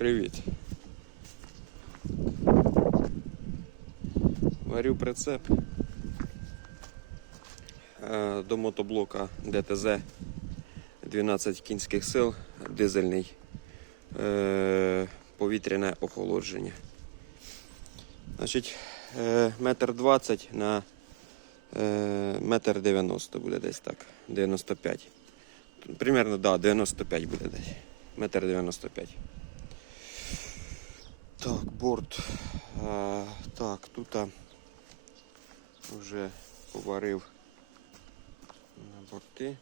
Привіт. Варю прицеп е, до мотоблока ДТЗ 12 кінських сил, дизельний, е, повітряне охолодження. Значить, е, метр двадцять на метр 90 буде десь так, 95. Примерно, да, 95 буде десь. Метр 95. Так, борт. А, так, тут а, вже поварив на борти.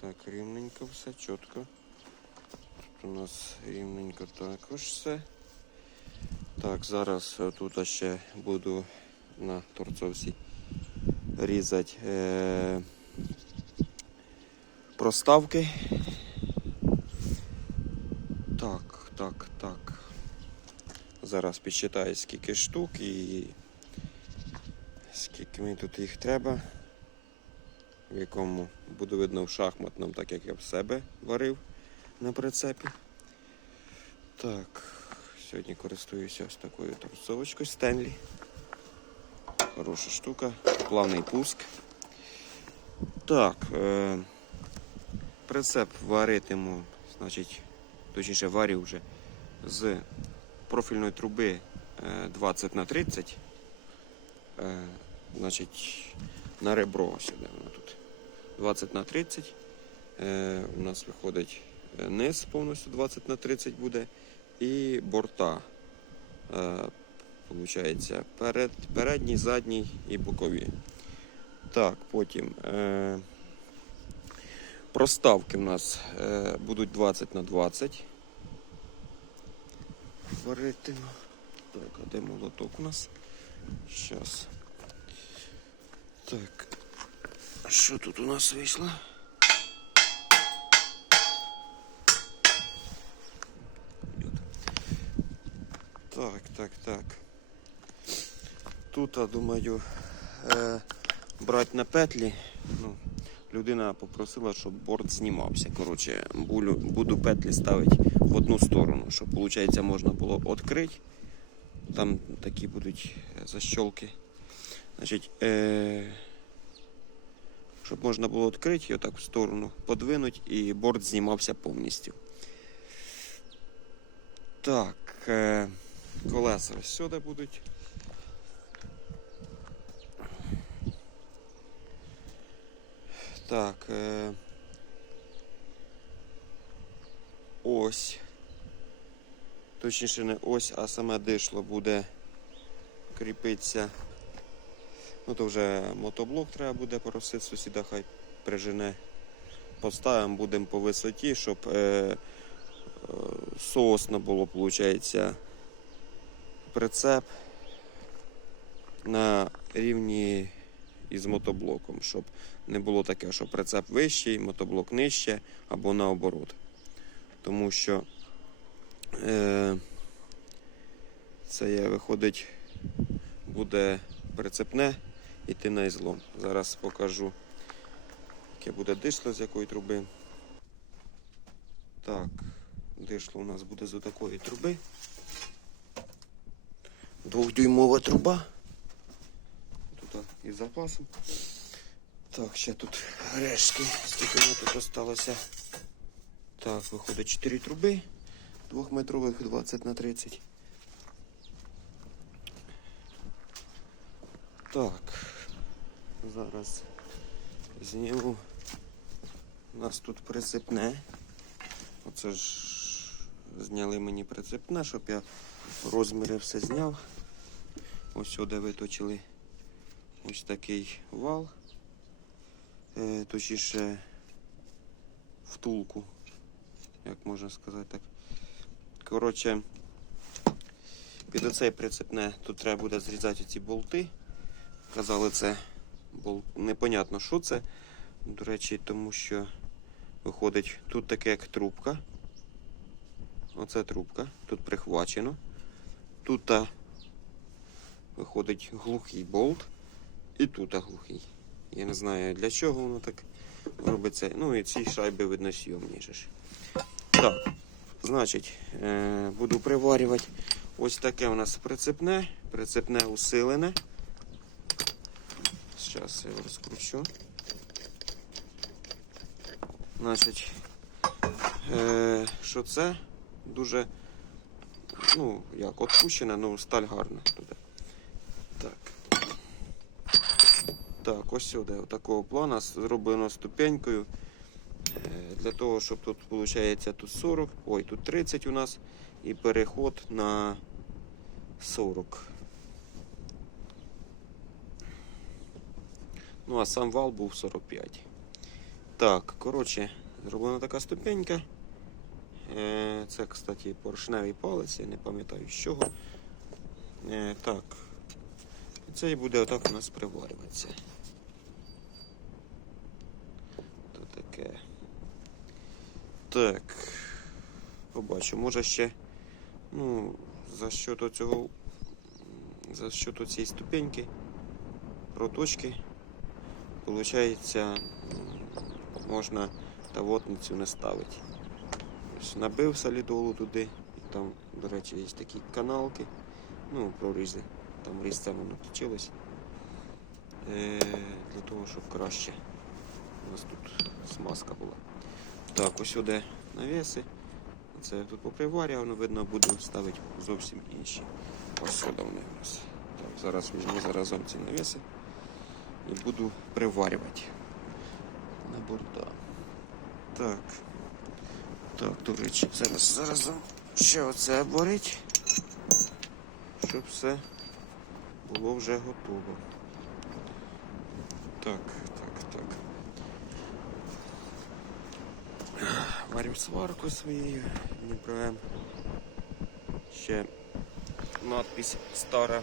Так, рівненько все, чітко. Тут у нас рівненько також все. Так, зараз е, тут ще буду на торцовці різати е- проставки. Так, так, так. Зараз підсчитаю, скільки штук і скільки мені тут їх треба. В якому буде видно в шахматному, так як я в себе варив на прицепі. Так, сьогодні користуюся ось такою торцовочкою Стенлі. Хороша штука, плавний пуск. Так, е, прицеп варитиму, значить, точніше варю вже з профільної труби е, 20 на 30. Е, Значить, на ребро сюди воно тут. 20 на 30. Е, У нас виходить е, низ повністю 20 на 30 буде. І борта. Е, Получається перед, передній, задній і бокові. Так, потім. Е, проставки у нас е, будуть 20 на 20 варитиму. Так, а де молоток у нас? Щас. Так. Що тут у нас вийшло? Так, так, так. Тут, я думаю, е, брати на петлі. Ну, людина попросила, щоб борт знімався. Коротше, буду, петлі ставити в одну сторону, щоб, виходить, можна було відкрити. Там такі будуть е, защолки. Значить, е, щоб можна було відкрити його так в сторону, подвинути і борт знімався повністю. Так, е, колеса сюди будуть. Так. Е, ось. Точніше не ось, а саме дишло буде кріпитися. Ну то вже мотоблок треба буде просити сусіда, хай прижене. Поставимо, будемо по висоті, щоб е, е, соосно було, виходить, прицеп на рівні із мотоблоком, щоб не було таке, що прицеп вищий, мотоблок нижче або наоборот. Тому що е, це є, виходить, буде прицепне іти на ізлом. Зараз покажу, яке буде дишло з якої труби. Так, дишло у нас буде з такої труби. Двохдюймова труба. Тут із запасом. Так, ще тут решки. Скільки воно тут осталося. Так, виходить 4 труби. Двохметрових 20 на 30. Так. Зараз зніму. У нас тут прицепне. Оце ж зняли мені прицепне, щоб я розміри все зняв. Ось сюди виточили ось такий вал. Е, точніше втулку, як можна сказати так. Коротше, під оцей прицепне тут треба буде зрізати ці болти. Казали, це бол... непонятно, що це. До речі, тому що виходить тут таке як трубка. Оце трубка, тут прихвачено. Тут а, виходить глухий болт, і тут глухий. Я не знаю для чого воно так робиться. Ну і ці шайби видно сйомні ж. Так, Значить, е, буду приварювати ось таке у нас прицепне, прицепне усилене. Зараз я його розкручу. Значить, е, що це дуже, ну, як, отпущена, ну, сталь гарна туди. Так. Так, ось сюди, отакого плана зроблено ступенькою. Е, Для того, щоб тут виходить тут 40, ой, тут 30 у нас і переход на 40. Ну, а сам вал був 45. Так, коротше, зроблена така ступенька. Е, Це, кстати, поршневий палець, я не пам'ятаю з чого. Е, Так. Це і буде отак у нас приварюватися. То таке. Так. Побачу, може ще. Ну, за що то цього. За що то цієї ступеньки, проточки, Получається, можна тавотницю не ставити. Набив солідолу туди, там, до речі, є такі каналки, ну, прорізи, там різцем воно точилось. Е, для того, щоб краще у нас тут смазка була. Так, ось сюди навіси. Це я тут поприварював, воно видно, буду ставити зовсім інші. Ось у нас. Так, зараз візьму заразом ці навіси і буду приварювати на борта. Так. Так, до речі, зараз зараз ще оце обварить, щоб все було вже готово. Так, так, так. Варю сварку своєю, проблем. Ще надпись стара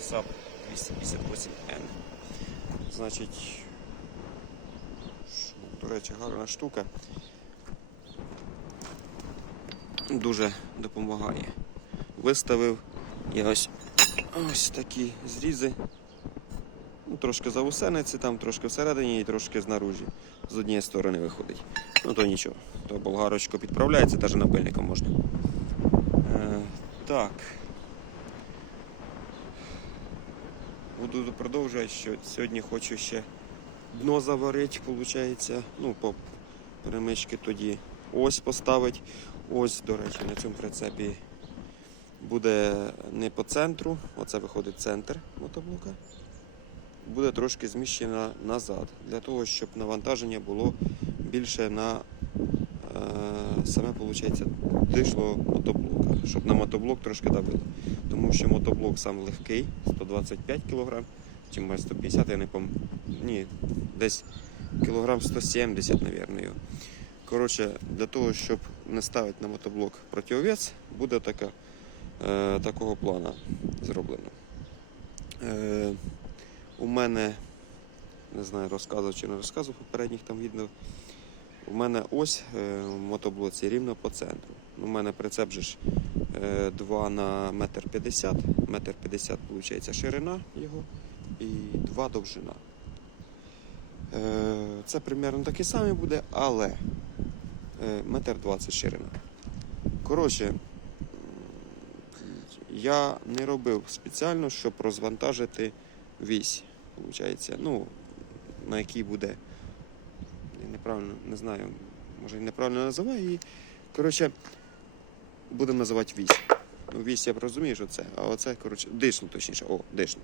САП 258N. Значить, до речі, гарна штука. Дуже допомагає. Виставив я ось ось такі зрізи. Ну, трошки заусениці, там трошки всередині і трошки знаружі. З однієї сторони виходить. Ну то нічого. То болгарочко підправляється, навіть напильником можна. Е, так. Буду продовжувати, що сьогодні хочу ще дно заварити, виходить. Ну, по перемички тоді ось поставити. Ось, до речі, на цьому прицепі буде не по центру, оце виходить центр мотоблока. Буде трошки зміщена назад, для того, щоб навантаження було більше на е, саме виходить, дишло мотоблока, щоб на мотоблок трошки давило. Тому що мотоблок сам легкий, 125 кг, чи може 150, я не пам'ятаю. Ні, десь кілограм 170, мабуть. Коротше, для того, щоб не ставити на мотоблок противовес, буде така, такого плана зроблено. Е, у мене, не знаю, розказував чи не розказував попередніх там відео. У мене ось е, в мотоблоці рівно по центру. У мене прицеп же ж е, 2 на метр 50. Метр 50 виходить ширина його і 2 довжина. Е, Це примерно такий самий буде, але е, метр 20 ширина. Коротше, м, я не робив спеціально, щоб розвантажити вісь. Получається, ну, на якій буде. Я неправильно не знаю, може неправильно називаю її. Коротше, будемо називати вісь. Ну, вісь я б розумію, що це, а оце, коротше, дишну, точніше, о, дишну.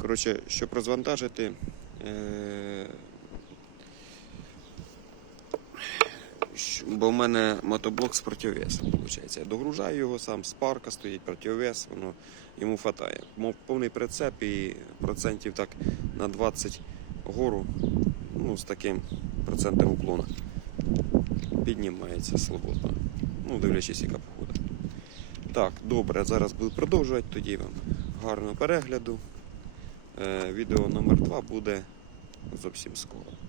Коротше, щоб розвантажити. Е- Бо в мене мотоблок з противовесом, виходить. Я догружаю його сам, з парка стоїть противовес, воно йому хватає. Мов повний прицеп і процентів так на 20 гору, ну, з таким процентом уклона. Піднімається свободно. Ну, дивлячись, яка погода. Так, добре, зараз буду продовжувати, тоді вам гарного перегляду. Е, відео номер 2 буде зовсім скоро.